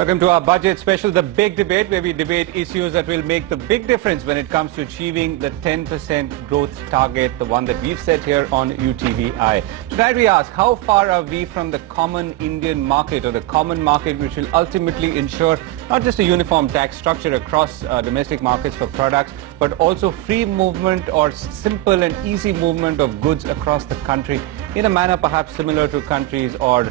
Welcome to our budget special, The Big Debate, where we debate issues that will make the big difference when it comes to achieving the 10% growth target, the one that we've set here on UTVI. Tonight we ask, how far are we from the common Indian market, or the common market which will ultimately ensure not just a uniform tax structure across domestic markets for products, but also free movement or simple and easy movement of goods across the country in a manner perhaps similar to countries or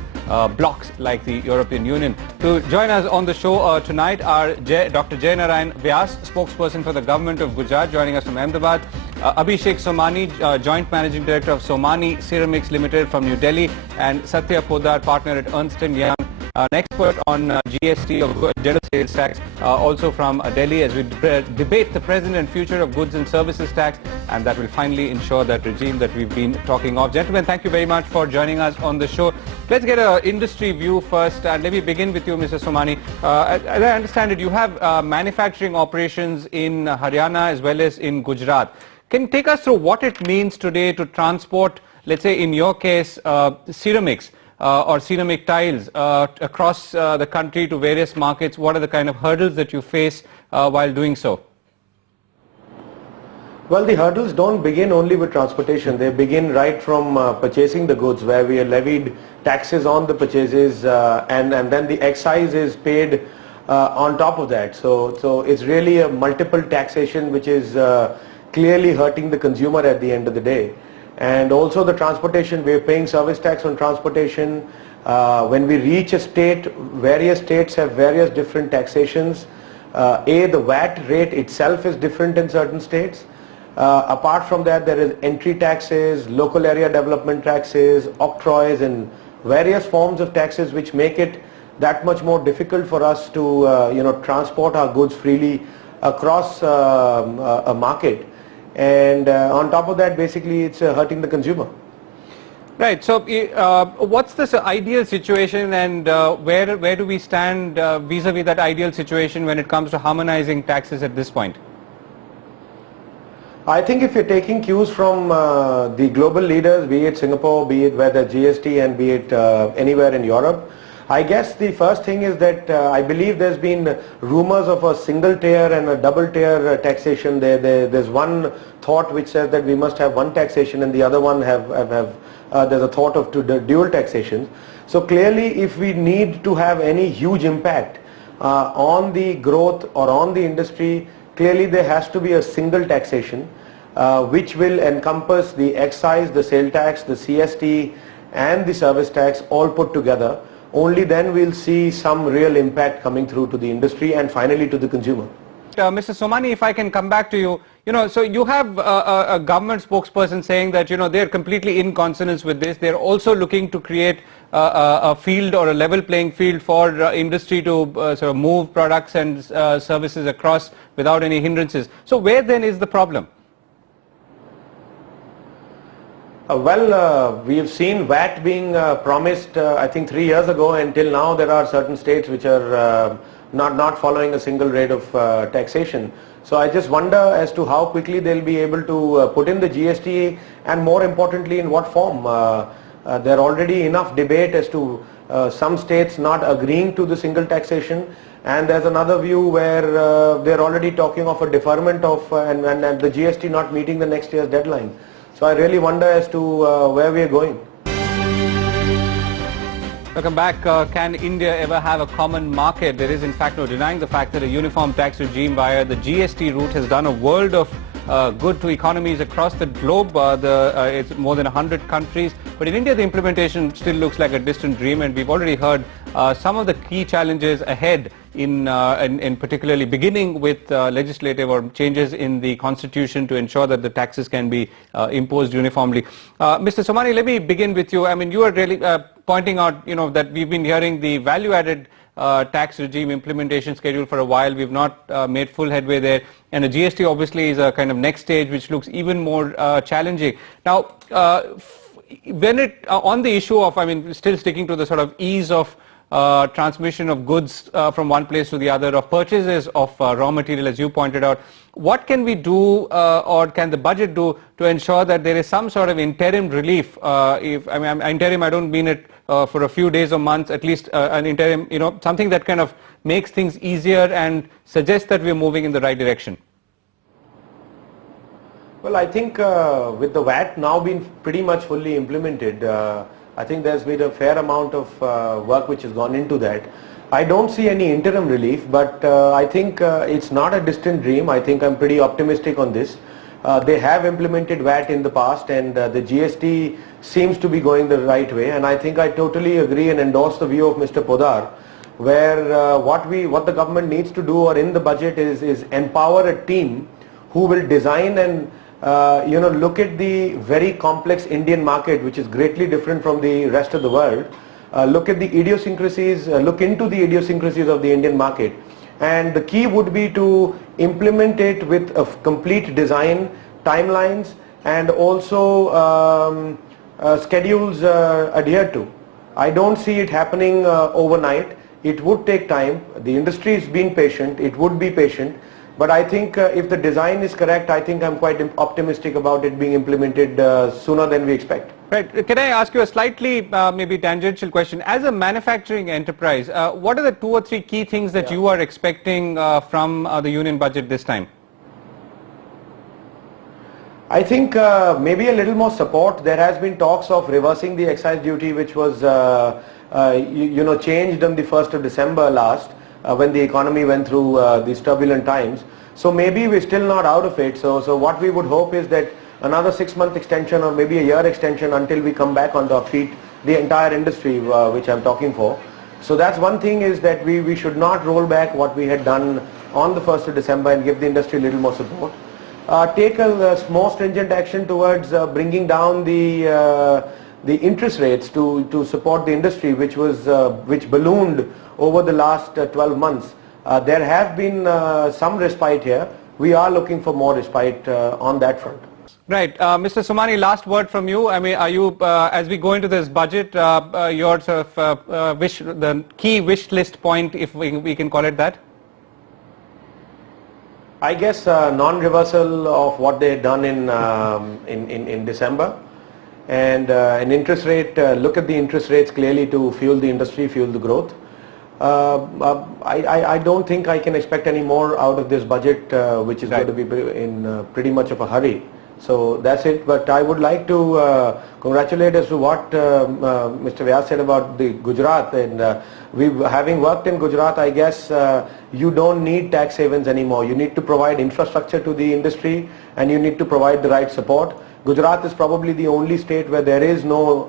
blocs like the European Union. To join us on the show tonight are Dr. Jay Narayan Vyas, spokesperson for the government of Gujarat, joining us from Ahmedabad; Abhishek Somani, Joint Managing Director of Somani Ceramics Limited from New Delhi; and Satya Poddar, partner at Ernst & Young, an expert on GST or general sales tax, also from Delhi, as we debate the present and future of goods and services tax, and that will finally ensure that regime that we've been talking of. Gentlemen, thank you very much for joining us on the show. Let's get an industry view first, and let me begin with you, Mr. Somani. As I understand it, you have manufacturing operations in Haryana as well as in Gujarat. Can you take us through what it means today to transport, let's say in your case, ceramics or ceramic tiles across the country to various markets? What are the kind of hurdles that you face while doing so? Well, the hurdles don't begin only with transportation. They begin right from purchasing the goods, where we are levied taxes on the purchases, and then the excise is paid on top of that. So it's really a multiple taxation which is clearly hurting the consumer at the end of the day. And also the transportation, we're paying service tax on transportation. When we reach a state, various states have various different taxations. The VAT rate itself is different in certain states. Apart from that, there is entry taxes, local area development taxes, octroys, and various forms of taxes which make it that much more difficult for us to transport our goods freely across a market. And on top of that, basically it's hurting the consumer. Right. So what's the ideal situation, and where do we stand vis-a-vis that ideal situation when it comes to harmonizing taxes at this point? I think if you're taking cues from the global leaders, be it Singapore, be it whether GST, and be it anywhere in Europe, I guess the first thing is that I believe there's been rumors of a single tier and a double tier taxation. There's one thought which says that we must have one taxation, and the other one there's a thought of dual taxation. So clearly, if we need to have any huge impact on the growth or on the industry, clearly there has to be a single taxation which will encompass the excise, the sale tax, the CST, and the service tax all put together. Only then we'll see some real impact coming through to the industry and finally to the consumer. Mr. Somani, if I can come back to you, so you have a government spokesperson saying that, they're completely in consonance with this. They're also looking to create a field or a level playing field for industry to sort of move products and services across without any hindrances. So where then is the problem? We have seen VAT being promised, I think 3 years ago, and till now there are certain states which are not following a single rate of taxation. So I just wonder as to how quickly they'll be able to put in the GST, and more importantly in what form. There are already enough debate as to some states not agreeing to the single taxation, and there's another view where they're already talking of a deferment of and the GST not meeting the next year's deadline. So I really wonder as to where we are going. Welcome back. Can India ever have a common market? There is in fact no denying the fact that a uniform tax regime via the GST route has done a world of good to economies across the globe. It's more than 100 countries. But in India, the implementation still looks like a distant dream, and we've already heard some of the key challenges ahead in particularly beginning with legislative or changes in the constitution to ensure that the taxes can be imposed uniformly. Mr. Somani, let me begin with you. I mean, you are really pointing out, that we've been hearing the value-added tax regime implementation schedule for a while. We've not made full headway there, and the GST obviously is a kind of next stage which looks even more challenging. Now, when on the issue of, still sticking to the sort of ease of transmission of goods from one place to the other, of purchases of raw material, as you pointed out, what can we do or can the budget do to ensure that there is some sort of interim relief? Interim, I don't mean it for a few days or months, at least an interim, something that kind of makes things easier and suggests that we're moving in the right direction? Well, I think with the VAT now being pretty much fully implemented, I think there's been a fair amount of work which has gone into that. I don't see any interim relief, but I think it's not a distant dream. I think I'm pretty optimistic on this. They have implemented VAT in the past, and the GST seems to be going the right way, and I think I totally agree and endorse the view of Mr. Podar, where what the government needs to do or in the budget is empower a team who will design and look at the very complex Indian market, which is greatly different from the rest of the world. Look at the idiosyncrasies, look into the idiosyncrasies of the Indian market. And the key would be to implement it with a complete design, timelines, and also schedules adhered to. I don't see it happening overnight. It would take time. The industry is being patient. It would be patient. But I think if the design is correct, I think I'm quite optimistic about it being implemented sooner than we expect. Right. Can I ask you a slightly maybe tangential question? As a manufacturing enterprise, what are the 2 or 3 key things that you are expecting from the union budget this time? I think maybe a little more support. There has been talks of reversing the excise duty, which was changed on the 1st of December last. When the economy went through these turbulent times. So maybe we're still not out of it. So what we would hope is that another 6-month extension or maybe a year extension until we come back on our feet, the entire industry which I'm talking for. So that's one thing, is that we should not roll back what we had done on the 1st of December and give the industry a little more support. Take a more stringent action towards bringing down the interest rates to support the industry, which ballooned over the last 12 months. There have been some respite here. We are looking for more respite on that front. Right. Mr. Somani, last word from you. I mean, are you, as we go into this budget, your sort of the key wish list point, if we can call it that? I guess non-reversal of what they had done in December. And an interest rate, look at the interest rates clearly to fuel the industry, fuel the growth. I don't think I can expect any more out of this budget, which is going to be in pretty much of a hurry. So that's it. But I would like to congratulate as to what Mr. Vyas said about the Gujarat. And having worked in Gujarat, I guess you don't need tax havens anymore. You need to provide infrastructure to the industry, and you need to provide the right support. Gujarat is probably the only state where there is no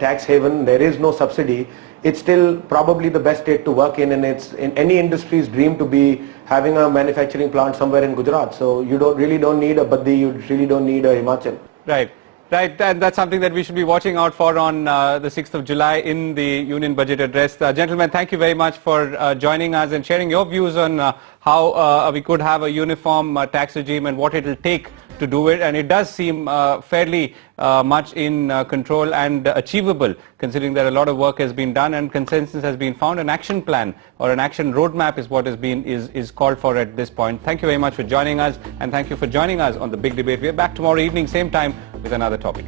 tax haven, there is no subsidy. It's still probably the best state to work in, and it's in any industry's dream to be having a manufacturing plant somewhere in Gujarat. So you really don't need a Baddi, you really don't need a Himachal. Right. Right, and that's something that we should be watching out for on the 6th of July in the Union Budget Address. Gentlemen, thank you very much for joining us and sharing your views on how we could have a uniform tax regime and what it will take to do it. And it does seem fairly much in control and achievable, considering that a lot of work has been done and consensus has been found. An action plan or an action roadmap is what is called for at this point. Thank you very much for joining us, and thank you for joining us on The Big Debate. We are back tomorrow evening, same time, with another topic.